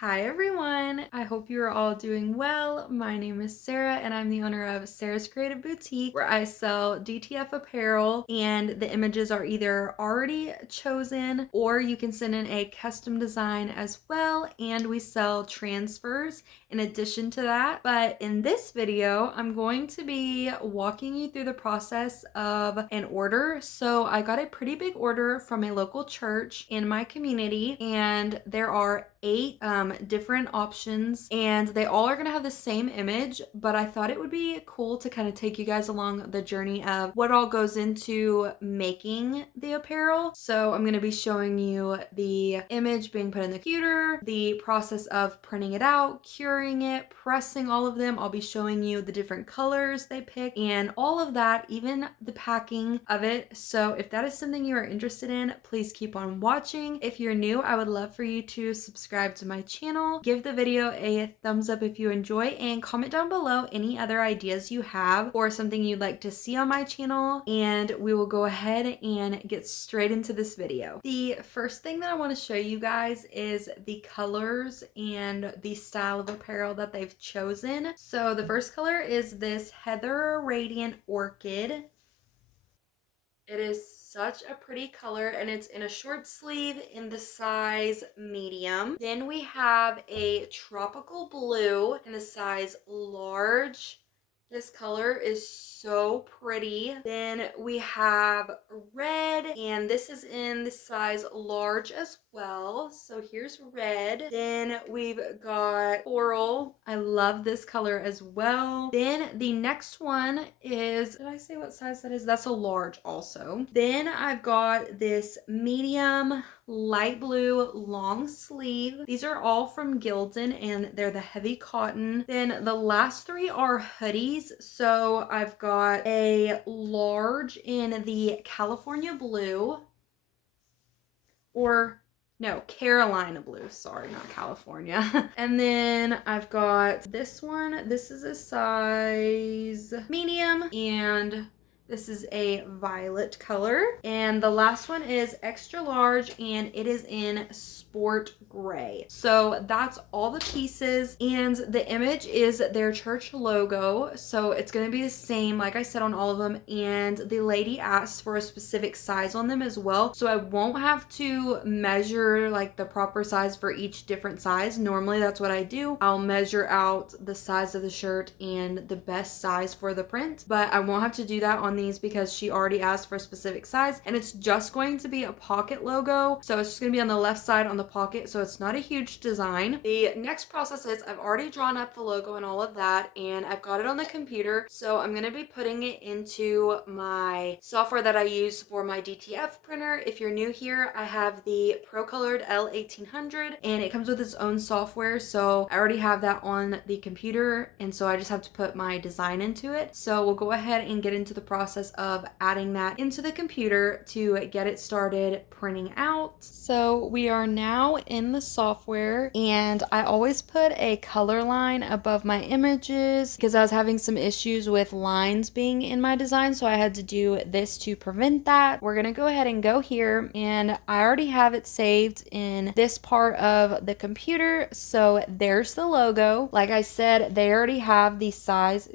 Hi everyone! I hope you are all doing well. My name is Sarah and I'm the owner of Sarah's Creative Boutique, where I sell DTF apparel, and the images are either already chosen or you can send in a custom design as well, and we sell transfers in addition to that. But in this video, I'm going to be walking you through the process of an order. So I got a pretty big order from a local church in my community, and there are 8 different options, and they all are gonna have the same image, but I thought it would be cool to kind of take you guys along the journey of what all goes into making the apparel. So I'm gonna be showing you the image being put in the computer, the process of printing it out, curing it, pressing all of them. I'll be showing you the different colors they pick and all of that, even the packing of it. So if that is something you are interested in, please keep on watching. If you're new, I would love for you to subscribe to my channel, give the video a thumbs up if you enjoy, and comment down below any other ideas you have or something you'd like to see on my channel, and we will go ahead and get straight into this video. The first thing that I want to show you guys is the colors and the style of apparel that they've chosen. So the first color is this Heather Radiant Orchid. It is such a pretty color, and it's in a short sleeve in the size medium. Then we have a tropical blue in the size large. This color is so pretty. Then we have red, and this is in the size large as well. So here's red. Then we've got coral. I love this color as well. Then the next one is, did I say what size that is? That's a large also. Then I've got this medium light blue long sleeve. These are all from Gildan, and they're the heavy cotton. Then the last 3 are hoodies. So I've got a large in the California blue, or no, Carolina blue, sorry, not California. And then I've got this one. This is a size medium, and this is a violet color. And the last one is extra large, and it is in sport gray. So that's all the pieces, and the image is their church logo. So it's gonna be the same, like I said, on all of them. And the lady asked for a specific size on them as well. So I won't have to measure like the proper size for each different size. Normally that's what I do. I'll measure out the size of the shirt and the best size for the print, but I won't have to do that on these because she already asked for a specific size, and it's just going to be a pocket logo. So it's just going to be on the left side on the pocket, so it's not a huge design. The next process is I've already drawn up the logo and all of that, and I've got it on the computer. So I'm going to be putting it into my software that I use for my DTF printer. If you're new here, I have the Pro Colored L1800, and it comes with its own software. So I already have that on the computer, and so I just have to put my design into it. So we'll go ahead and get into the process of adding that into the computer to get it started printing out. So we are now in the software, and I always put a color line above my images because I was having some issues with lines being in my design, so I had to do this to prevent that. We're gonna go ahead and go here, and I already have it saved in this part of the computer. So there's the logo. Like I said, they already have the size,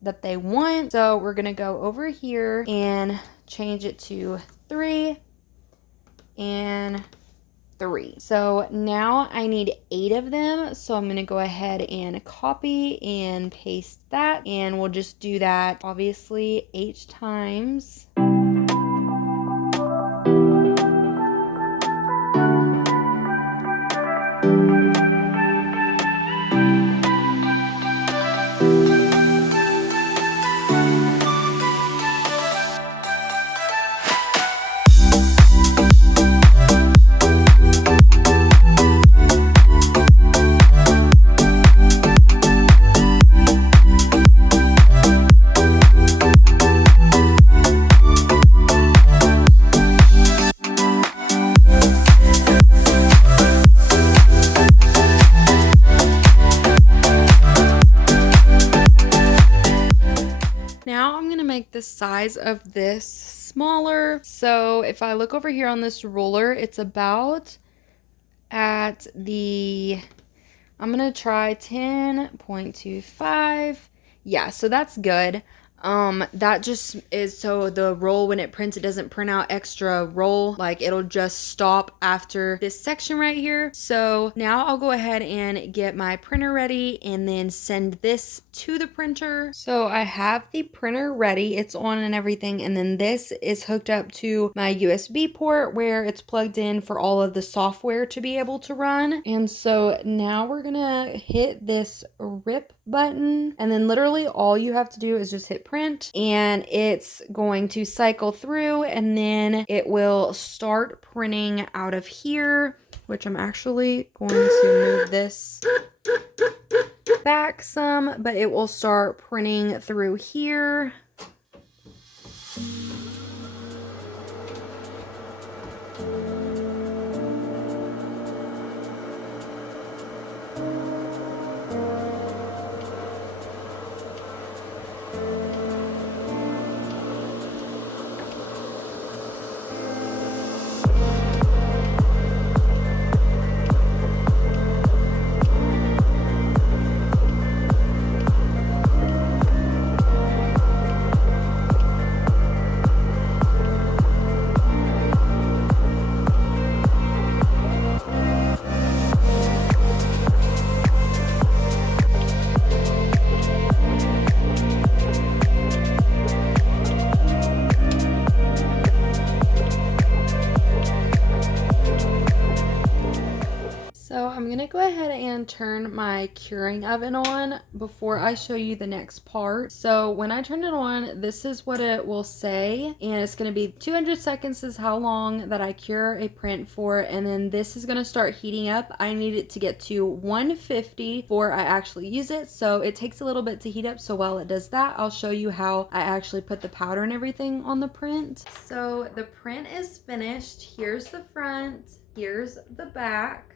that they want. So we're gonna go over here and change it to 3 and 3. So now I need 8 of them. So I'm going to go ahead and copy and paste that, and we'll just do that obviously 8 times. Now I'm gonna make the size of this smaller. So if I look over here on this ruler, it's about at the I'm gonna try 10.25. Yeah, so that's good. That just is so the roll, when it prints, it doesn't print out extra roll. Like, it'll just stop after this section right here. So now I'll go ahead and get my printer ready and then send this to the printer. So I have the printer ready, it's on and everything, and then this is hooked up to my USB port where it's plugged in for all of the software to be able to run. And so now we're gonna hit this rip button, and then literally all you have to do is just hit print, and it's going to cycle through, and then it will start printing out of here, which I'm actually going to move this back some, but it will start printing through here. So I'm gonna go ahead and turn my curing oven on before I show you the next part. So when I turn it on, this is what it will say, and it's gonna be 200 seconds is how long that I cure a print for, and then this is gonna start heating up. I need it to get to 150 before I actually use it, so it takes a little bit to heat up. So while it does that, I'll show you how I actually put the powder and everything on the print. So the print is finished. Here's the front, here's the back.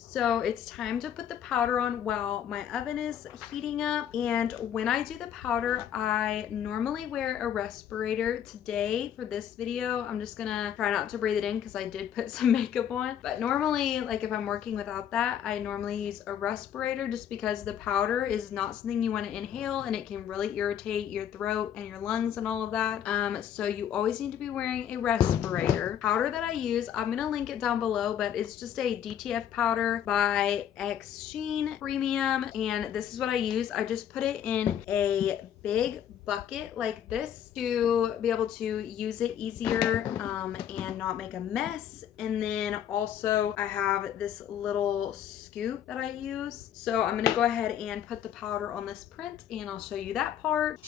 So it's time to put the powder on while my oven is heating up. And when I do the powder, I normally wear a respirator. Today for this video, I'm just gonna try not to breathe it in because I did put some makeup on. But normally, like if I'm working without that, I normally use a respirator just because the powder is not something you want to inhale, and it can really irritate your throat and your lungs and all of that. So you always need to be wearing a respirator. Powder that I use, I'm gonna link it down below, but it's just a DTF powder by X Sheen Premium, and this is what I use. I just put it in a big bucket like this to be able to use it easier and not make a mess. And then also I have this little scoop that I use. So I'm gonna go ahead and put the powder on this print, and I'll show you that part.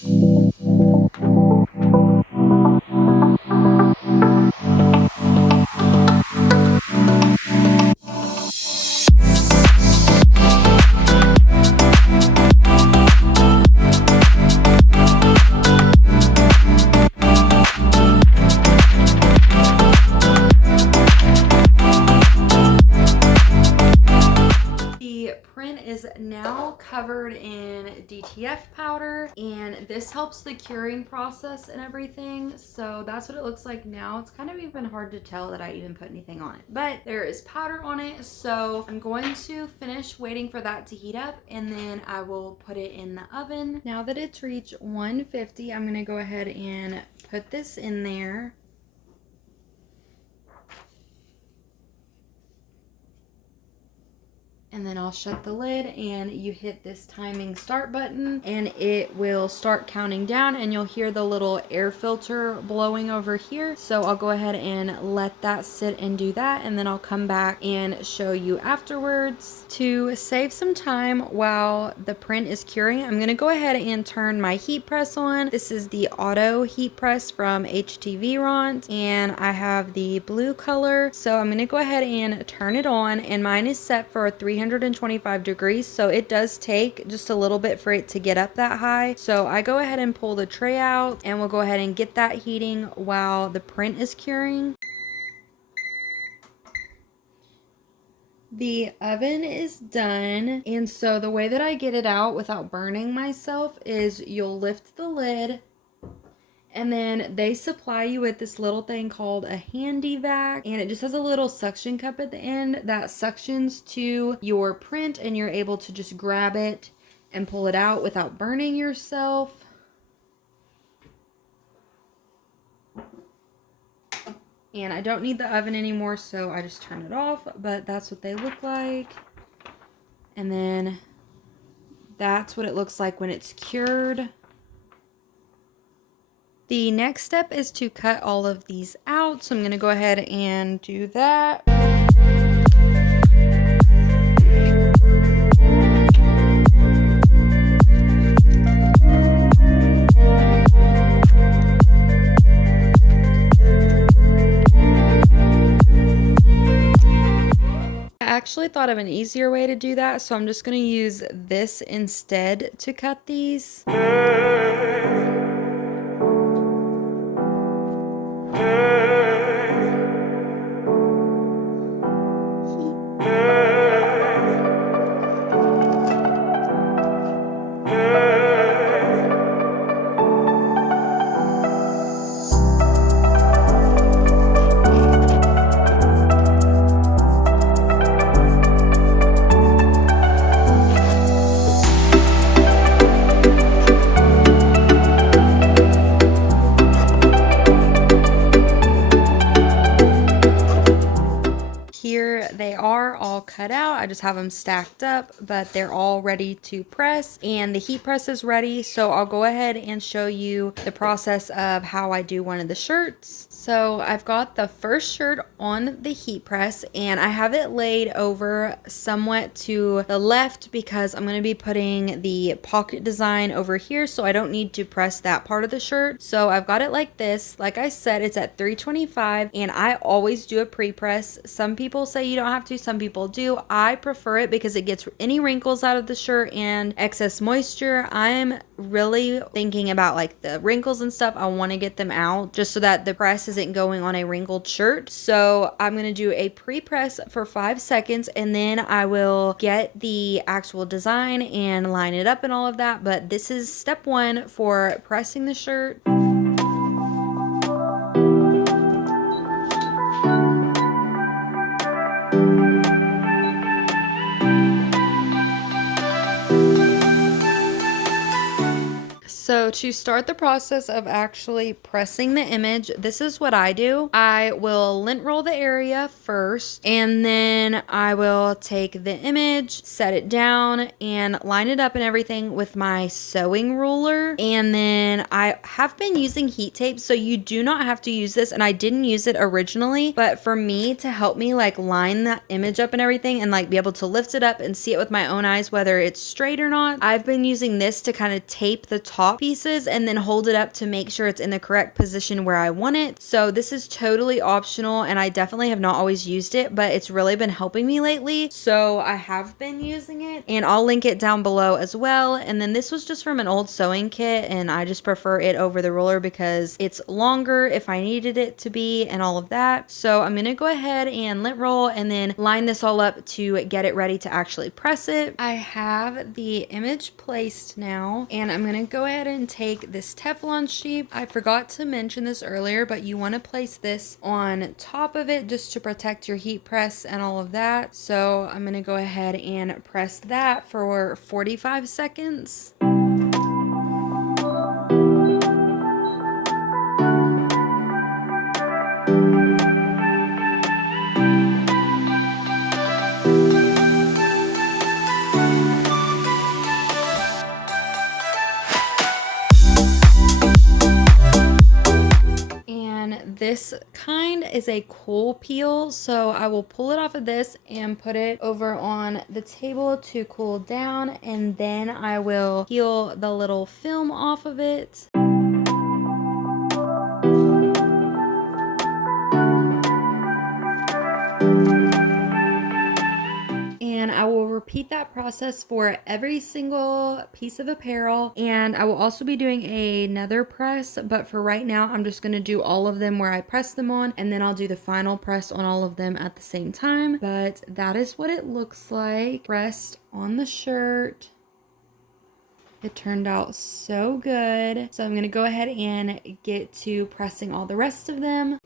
Is now covered in DTF powder, and this helps the curing process and everything. So that's what it looks like now. It's kind of even hard to tell that I even put anything on it, but there is powder on it. So I'm going to finish waiting for that to heat up, and then I will put it in the oven. Now that it's reached 150, I'm gonna go ahead and put this in there. And then I'll shut the lid, and you hit this timing start button, and it will start counting down, and you'll hear the little air filter blowing over here. So I'll go ahead and let that sit and do that, and then I'll come back and show you afterwards. To save some time while the print is curing, I'm gonna go ahead and turn my heat press on. This is the auto heat press from HTV Ront, and I have the blue color. So I'm gonna go ahead and turn it on, and mine is set for 325 degrees, so it does take just a little bit for it to get up that high. So I go ahead and pull the tray out, and we'll go ahead and get that heating while the print is curing. The oven is done, and so the way that I get it out without burning myself is you'll lift the lid, And then they supply you with this little thing called a handy vac, and it just has a little suction cup at the end that suctions to your print, and you're able to just grab it and pull it out without burning yourself. And I don't need the oven anymore, so I just turn it off, but that's what they look like. And then that's what it looks like when it's cured. The next step is to cut all of these out, so I'm going to go ahead and do that. I actually thought of an easier way to do that, so I'm just going to use this instead to cut these. Here they are all cut out. I just have them stacked up, but they're all ready to press, and the heat press is ready. So I'll go ahead and show you the process of how I do one of the shirts. So I've got the first shirt on the heat press, and I have it laid over somewhat to the left because I'm going to be putting the pocket design over here, so I don't need to press that part of the shirt. So I've got it like this. Like I said, it's at 325, and I always do a pre-press. Some people say you don't have to, some people do. I prefer it because it gets any wrinkles out of the shirt and excess moisture. I'm really thinking about like the wrinkles and stuff. I want to get them out just so that the press isn't going on a wrinkled shirt. So I'm going to do a pre-press for 5 seconds, and then I will get the actual design and line it up and all of that. But this is step 1 for pressing the shirt. So to start the process of actually pressing the image, this is what I do. I will lint roll the area first, and then I will take the image, set it down, and line it up and everything with my sewing ruler. And then I have been using heat tape, so you do not have to use this, and I didn't use it originally, but for me to help me like line that image up and everything and like be able to lift it up and see it with my own eyes whether it's straight or not, I've been using this to kind of tape the top pieces and then hold it up to make sure it's in the correct position where I want it. So this is totally optional, and I definitely have not always used it, but it's really been helping me lately. So I have been using it, and I'll link it down below as well. And then this was just from an old sewing kit, and I just prefer it over the ruler because it's longer if I needed it to be and all of that. So I'm gonna go ahead and lint roll and then line this all up to get it ready to actually press it. I have the image placed now, and I'm gonna go ahead and take this Teflon sheet. I forgot to mention this earlier, but you want to place this on top of it just to protect your heat press and all of that. So I'm going to go ahead and press that for 45 seconds. This kind is a cool peel, so I will pull it off of this and put it over on the table to cool down, and then I will peel the little film off of it. And I will repeat that process for every single piece of apparel, and I will also be doing another press, but for right now I'm just going to do all of them where I press them on, and then I'll do the final press on all of them at the same time. But that is what it looks like pressed on the shirt. It turned out so good. So I'm gonna go ahead and get to pressing all the rest of them.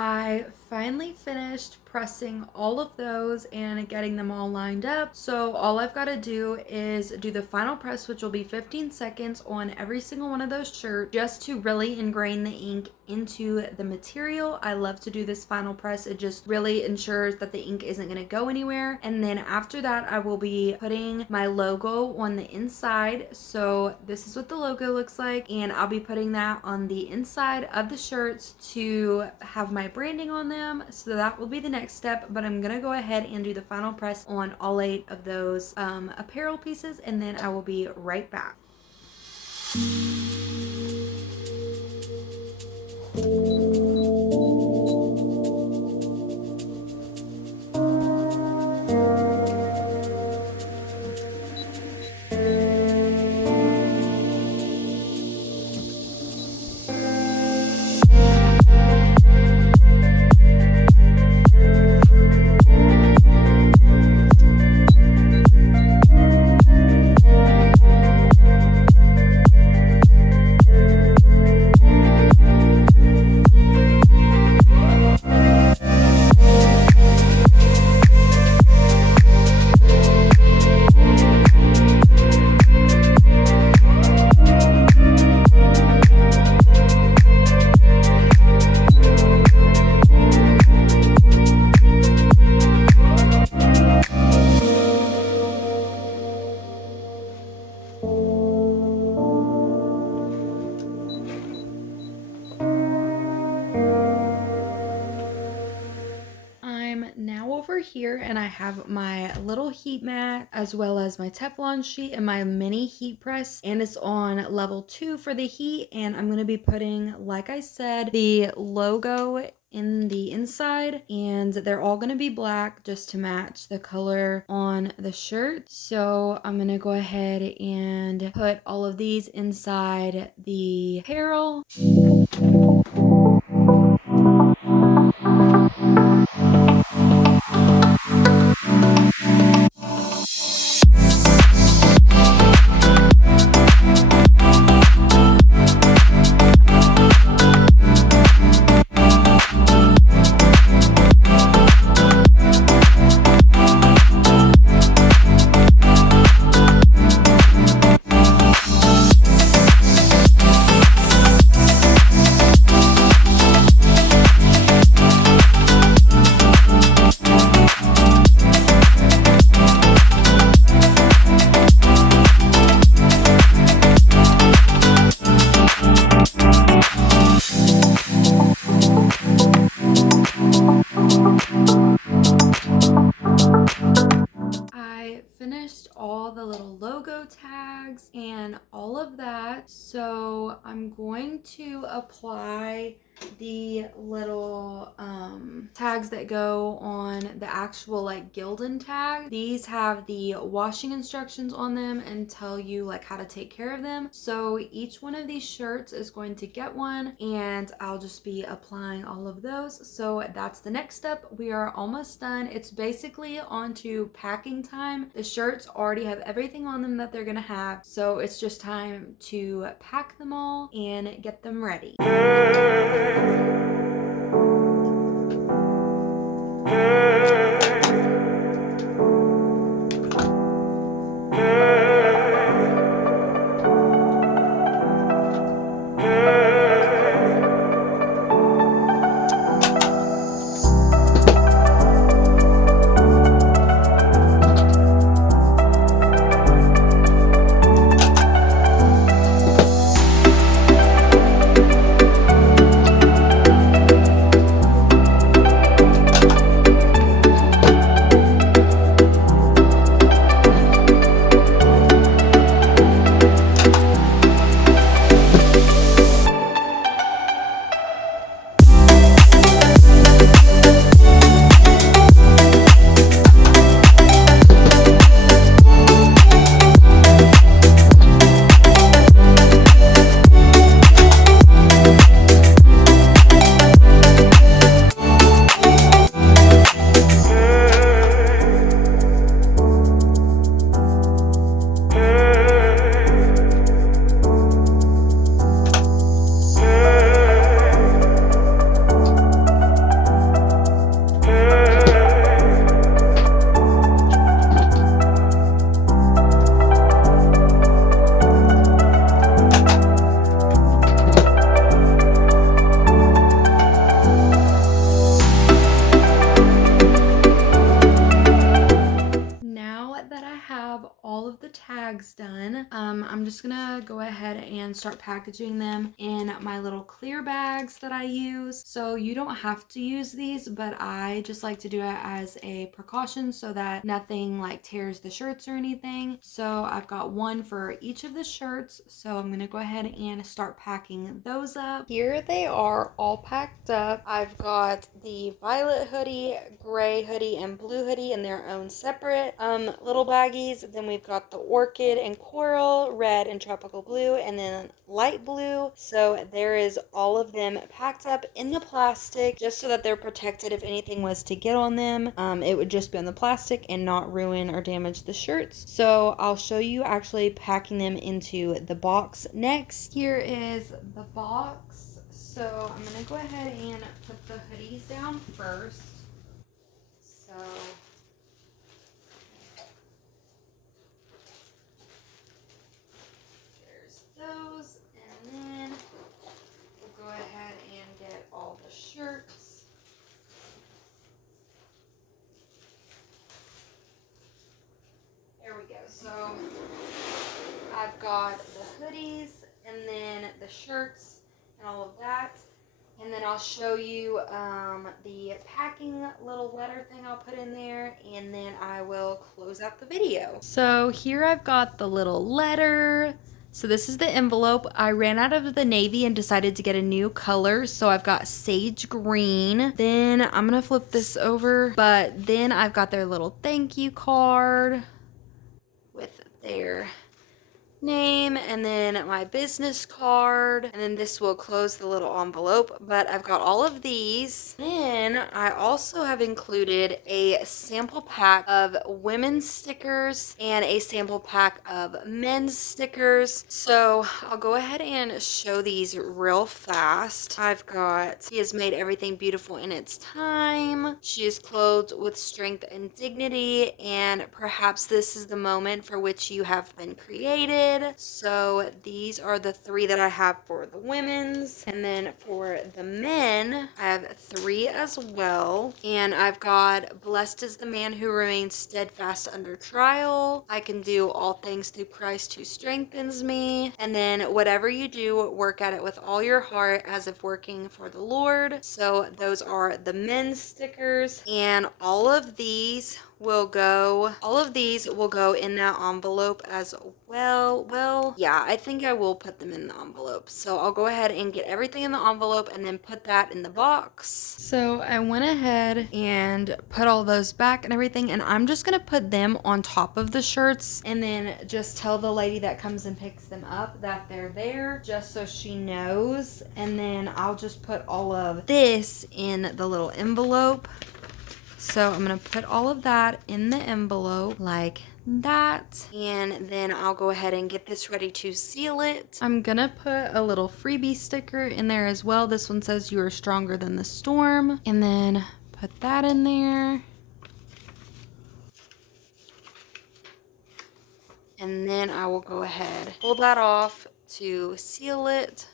I finally finished pressing all of those and getting them all lined up. So all I've got to do is do the final press, which will be 15 seconds on every single one of those shirts, just to really ingrain the ink into the material. I love to do this final press. It just really ensures that the ink isn't going to go anywhere. And then after that, I will be putting my logo on the inside. So this is what the logo looks like, and I'll be putting that on the inside of the shirts to have my branding on them. So that will be the next step, but I'm gonna go ahead and do the final press on all 8 of those apparel pieces, and then I will be right back. Now over here, and I have my little heat mat as well as my Teflon sheet and my mini heat press, and it's on level 2 for the heat. And I'm going to be putting, like I said, the logo in the inside, and they're all going to be black just to match the color on the shirt. So I'm going to go ahead and put all of these inside the apparel. tags and all of that. So I'm going to apply the little tags that go on the actual like Gildan tag. These have the washing instructions on them and tell you like how to take care of them. So each one of these shirts is going to get one, and I'll just be applying all of those. So that's the next step. We are almost done. It's basically on to packing time. The shirts already have everything on them that they're gonna have, so it's just time to pack them all and get them ready. Tags done, I'm just gonna go ahead and start packaging them in my little clear bags that I use. So you don't have to use these, but I just like to do it as a precaution so that nothing like tears the shirts or anything. So I've got one for each of the shirts, so I'm gonna go ahead and start packing those up. Here they are all packed up. I've got the violet hoodie, gray hoodie, and blue hoodie in their own separate little baggies. Then we've got the orchid and coral, red and tropical blue, and then light blue. So there is all of them packed up in the plastic just so that they're protected. If anything was to get on them, it would just be on the plastic and not ruin or damage the shirts. So I'll show you actually packing them into the box next. Here is the box. So I'm gonna go ahead and put the hoodies down first. So those, and then we'll go ahead and get all the shirts. There we go. So I've got the hoodies and then the shirts and all of that. And then I'll show you the packing little letter thing I'll put in there, and then I will close out the video. So here I've got the little letter. So this is the envelope. I ran out of the navy and decided to get a new color. So I've got sage green. Then I'm going to flip this over. But then I've got their little thank you card with their name, and then my business card, and then this will close the little envelope. But I've got all of these. Then I also have included a sample pack of women's stickers and a sample pack of men's stickers. So I'll go ahead and show these real fast. I've got, he has made everything beautiful in its time. She is clothed with strength and dignity, and perhaps this is the moment for which you have been created. So these are the three that I have for the women's, and then for the men I have three as well. And I've got blessed is the man who remains steadfast under trial. I can do all things through Christ who strengthens me. And then whatever you do, work at it with all your heart as if working for the Lord. So those are the men's stickers, and all of these will go, all of these will go in that envelope as well. Well, yeah, I think I will put them in the envelope. So I'll go ahead and get everything in the envelope and then put that in the box. So I went ahead and put all those back and everything, and I'm just gonna put them on top of the shirts and then just tell the lady that comes and picks them up that they're there, just so she knows. And then I'll just put all of this in the little envelope. So I'm going to put all of that in the envelope like that. And then I'll go ahead and get this ready to seal it. I'm going to put a little freebie sticker in there as well. This one says you are stronger than the storm. And then put that in there. And then I will go ahead, pull that off to seal it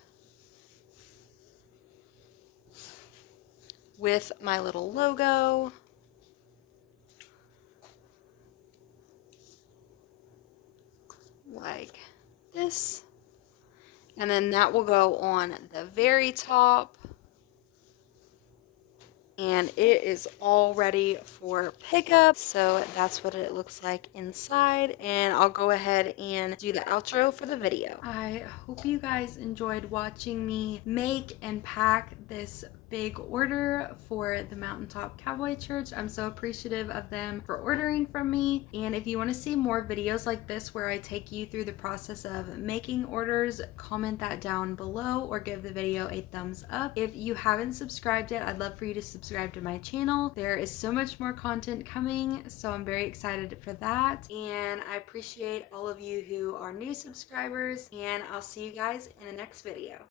with my little logo. Like this. And then that will go on the very top. And it is all ready for pickup. So that's what it looks like inside. And I'll go ahead and do the outro for the video. I hope you guys enjoyed watching me make and pack this big order for the Mountaintop Cowboy Church. I'm so appreciative of them for ordering from me. And if you want to see more videos like this where I take you through the process of making orders, comment that down below or give the video a thumbs up. If you haven't subscribed yet, I'd love for you to subscribe to my channel. There is so much more content coming, so I'm very excited for that. And I appreciate all of you who are new subscribers, and I'll see you guys in the next video.